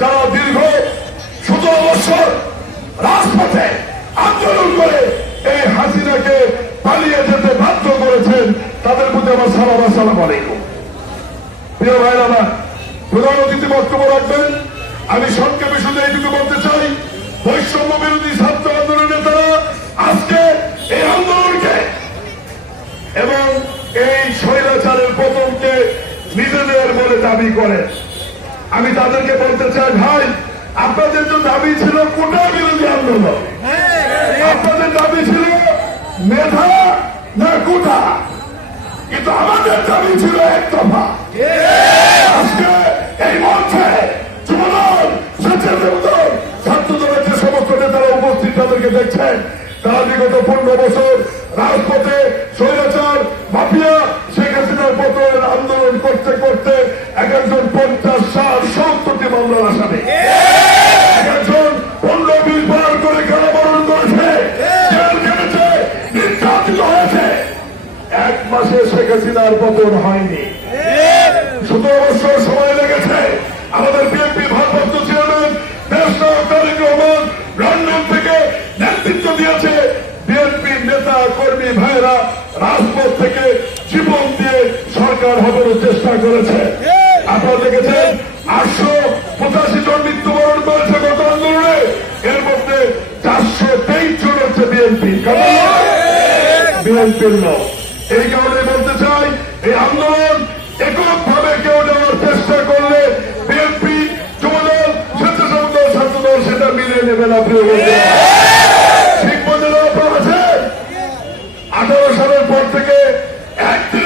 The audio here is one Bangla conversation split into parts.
যারা দীর্ঘ সতেরো বছর রাজপথে আন্দোলন করে এই হাসিনাকে পালিয়ে যেতে বাধ্য করেছেন, তাদের প্রতি আমার সালাম, আসসালাম আলাইকুম। প্রিয় ভাইরা, আমার প্রধান অতিথি বক্তব্য রাখবেন। আমি সংক্ষেপে শুধু এইটুকু বলতে চাই, বৈষম্য বিরোধী ছাত্র আন্দোলনের নেতারা আজকে এই আন্দোলনকে এবং এই স্বৈরাচারের পতনকে নিজেদের বলে দাবি করে আমি তাদেরকে বলতে চাই, ভাই, আপনাদের যে দাবি ছিল কোটা বিরোধী আন্দোলন। আপনাদের দাবি ছিল মেধা না কোটা? কিন্তু আমাদের দাবি ছিল এক দফা। আজকে এই মঞ্চে যুবদল যে সমস্ত নেতারা উপস্থিত, তাদেরকে দেখছেন। তারা বিগত পনেরো বছর নেতৃত্ব দিয়েছে। নেতা কর্মী ভাইরা রাজপথ থেকে জীবন দিয়ে সরকার হটানোর চেষ্টা করেছে। আপনারা দেখেছেন, আটশো বিএনপি বিএনপির লোক এই কারণে বলতে চাই এই আন্দোলন এককভাবে কেউ নেওয়ার চেষ্টা করলে বিএনপি যুবদল স্বেচ্ছাসেবক দল সেটা মিলিয়ে নেবেন আপনি ঠিক আপনার আছে আঠারো সালের পর থেকে একদিনের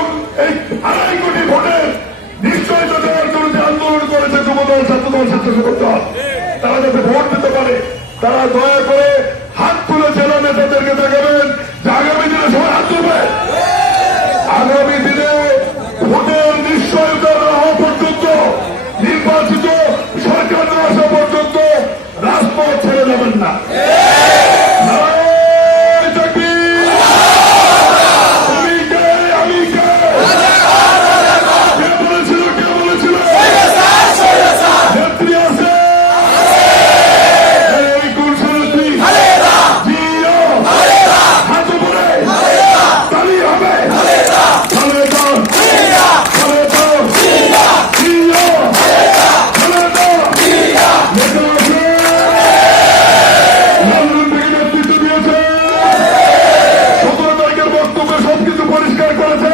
দল তারা যাতে ভোট দিতে পারে তারা দয়া করে করেছে